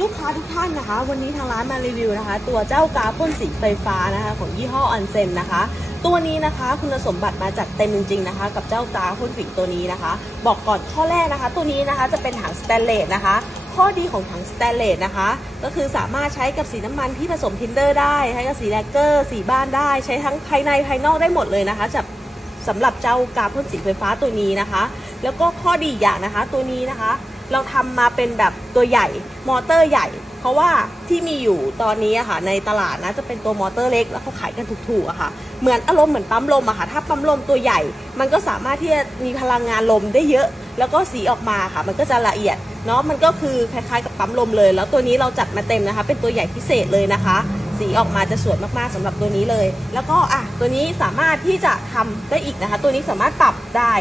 ลูกค้าทุกท่านนะคะ วันนี้ทางร้านมารีวิวนะคะ ตัวเจ้ากาพ่นสีไฟฟ้านะคะของยี่ห้อออนเซนนะคะ ตัวนี้นะคะคุณสมบัติมาจัดเต็มจริงๆนะคะ กับเจ้ากาพ่นสีตัวนี้นะคะ บอกก่อนข้อแรกนะคะ ตัวนี้นะคะจะเป็นถังสแตนเลสนะคะ ข้อดีของถังสแตนเลสนะคะ ก็คือสามารถใช้กับสีน้ำมันที่ผสมทินเดอร์ได้ใช้กับสีแลกเกอร์สีบ้านได้ ใช้ทั้งภายในภายนอกได้หมดเลยนะคะจับสำหรับเจ้ากาพ่นสีไฟฟ้าตัวนี้นะคะ แล้วก็ข้อดีอีกอย่างนะคะ ตัวนี้นะคะ เราทำมาเป็นแบบตัวใหญ่มอเตอร์ใหญ่ เพราะว่าที่มีอยู่ตอนนี้อะค่ะ ในตลาดนะจะเป็นตัวมอเตอร์เล็กแล้วเขาขายกันถูกๆอะค่ะ เหมือนอารมณ์เหมือนปั๊มลมอะค่ะ ถ้าปั๊มลมตัวใหญ่ มันก็สามารถที่จะมีพลังงานลมได้เยอะ แล้วก็สีออกมาค่ะ มันก็จะละเอียดเนาะมันก็คือคล้ายๆกับปั๊มลมเลย แล้วตัวนี้เราจัดมาเต็มนะคะ เป็นตัวใหญ่พิเศษเลยนะคะสีออกมาจะสวยมากๆสำหรับตัวนี้เลย แล้วก็อะตัวนี้สามารถที่จะทำได้อีกนะคะ ตัวนี้สามารถปรับได้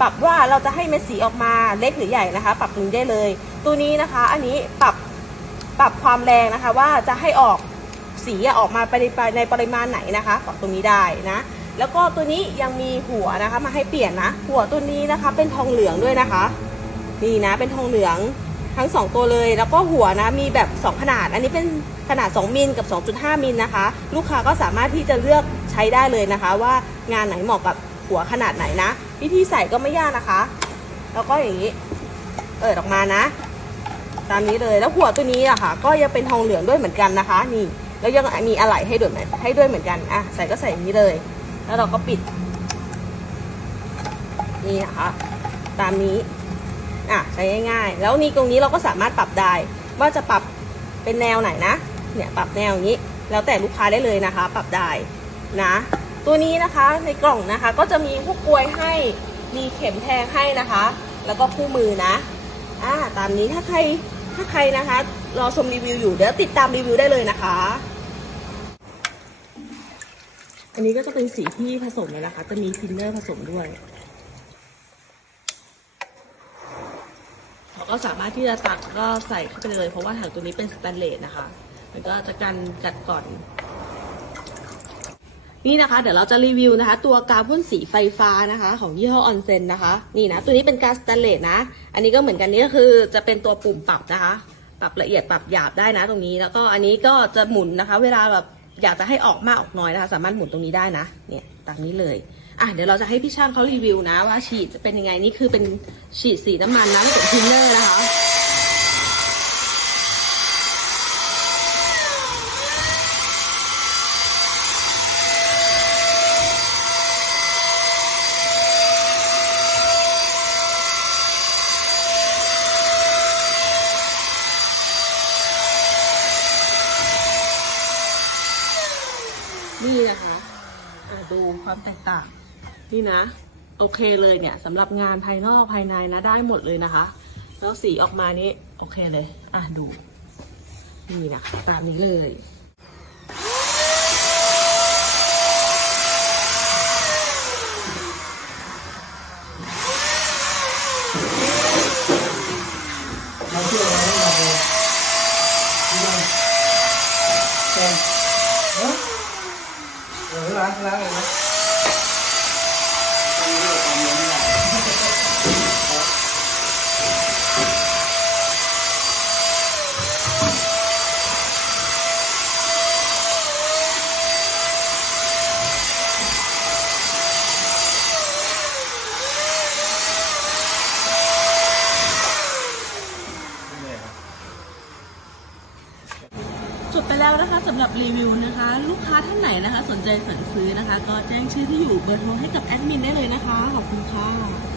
ปรับว่าเราจะให้เม็ดสีออกมาเล็กหรือใหญ่นะคะ ปรับตรงนี้ได้เลย ตัวนี้นะคะ อันนี้ปรับปรับความแรงนะคะว่าจะให้ออกสีออกมาไปในในปริมาณไหนนะคะ ปรับตรงนี้ได้นะแล้วก็ตัวนี้ยังมีหัวนะคะ มาให้เปลี่ยนนะหัวตัวนี้นะคะเป็นทองเหลืองด้วยนะคะนี่นะเป็นทองเหลืองทั้ง 2 ตัวเลย แล้วก็หัวนะมีแบบ 2 ขนาด อันนี้เป็นขนาด 2มิลกับ 2.5มิลนะคะ ลูกค้าก็สามารถที่จะเลือกใช้ได้เลยนะคะ ว่างานไหนเหมาะกับหัวขนาดไหนนะ วิธีใส่ก็ไม่ยากนะคะ แล้วก็อย่างนี้ เปิดออกมานะ ตามนี้เลยแล้วหัวตัวนี้อะค่ะ ก็ยังเป็นทองเหลืองด้วยเหมือนกันนะคะ นี่ แล้วยังมีอะไหล่ให้ด้วยไหมให้ด้วยเหมือนกันอะใส่ก็ใส่อย่างนี้เลย แล้วเราก็ปิด นี่นะคะตามนี้อะใช้ง่ายๆ แล้วนี่ตรงนี้เราก็สามารถปรับได้ ว่าจะปรับเป็นแนวไหนนะ เนี่ยปรับแนวอย่างนี้ แล้วแต่ลูกค้าได้เลยนะคะ ปรับได้นะ ตัวนี้นะคะในกล่องนะคะก็จะมีพวกกลวยให้มีเข็มแทงให้นะคะ แล้วก็คู่มือนะอ่าตามนี้ถ้าใครถ้าใครนะคะรอชมรีวิวอยู่เดี๋ยวติดตามรีวิวได้เลยนะคะ อันนี้ก็จะเป็นสีที่ผสมเลยนะคะ จะมีทินเนอร์ผสมด้วยเราก็สามารถที่จะตักก็ใส่เข้าไปเลย เพราะว่าถังตัวนี้เป็นสแตนเลสนะคะ มันก็จะกันกัดก่อน นี่นะคะ เดี๋ยวเราจะรีวิวนะคะ ตัวกาวพ่นสีไฟฟ้านะคะ ของยี่ห้อออนเซนนะคะ นี่นะตัวนี้เป็นกาวสแตนเลสนะ อันนี้ก็เหมือนกันนี่ก็คือจะเป็นตัวปุ่มปรับนะคะ ปรับละเอียดปรับหยาบได้นะตรงนี้ แล้วก็อันนี้ก็จะหมุนนะคะ เวลาแบบอยากจะให้ออกมากออกน้อยนะคะ สามารถหมุนตรงนี้ได้นะ เนี่ยตามนี้เลยอะเดี๋ยวเราจะให้พี่ช่างเขารีวิวนะว่าฉีดจะเป็นยังไงนี่คือเป็นฉีดสีน้ำมันนะไม่เป็นทินเนอร์นะคะ นี่นะคะอะ ดูความแตกต่าง นี่นะ โอเคเลยเนี่ยสำหรับงานภายนอกภายในนะได้หมดเลยนะคะ แล้วสีออกมานี่โอเคเลย อะดู นี่นะคะตามนี้เลยเราเชื่อเราไม่มาเลยที่บ้านแกงเฮ้ยเดี๋ยวล้างล้างเลยนะเหนื่อยครับ จบ ไปแล้วนะคะสำหรับรีวิวนะคะ ลูกค้าท่านไหนนะคะ สนใจสั่งซื้อนะคะ ก็แจ้งชื่อที่อยู่เบอร์โทรให้กับแอดมินได้เลยนะคะ ขอบคุณค่ะ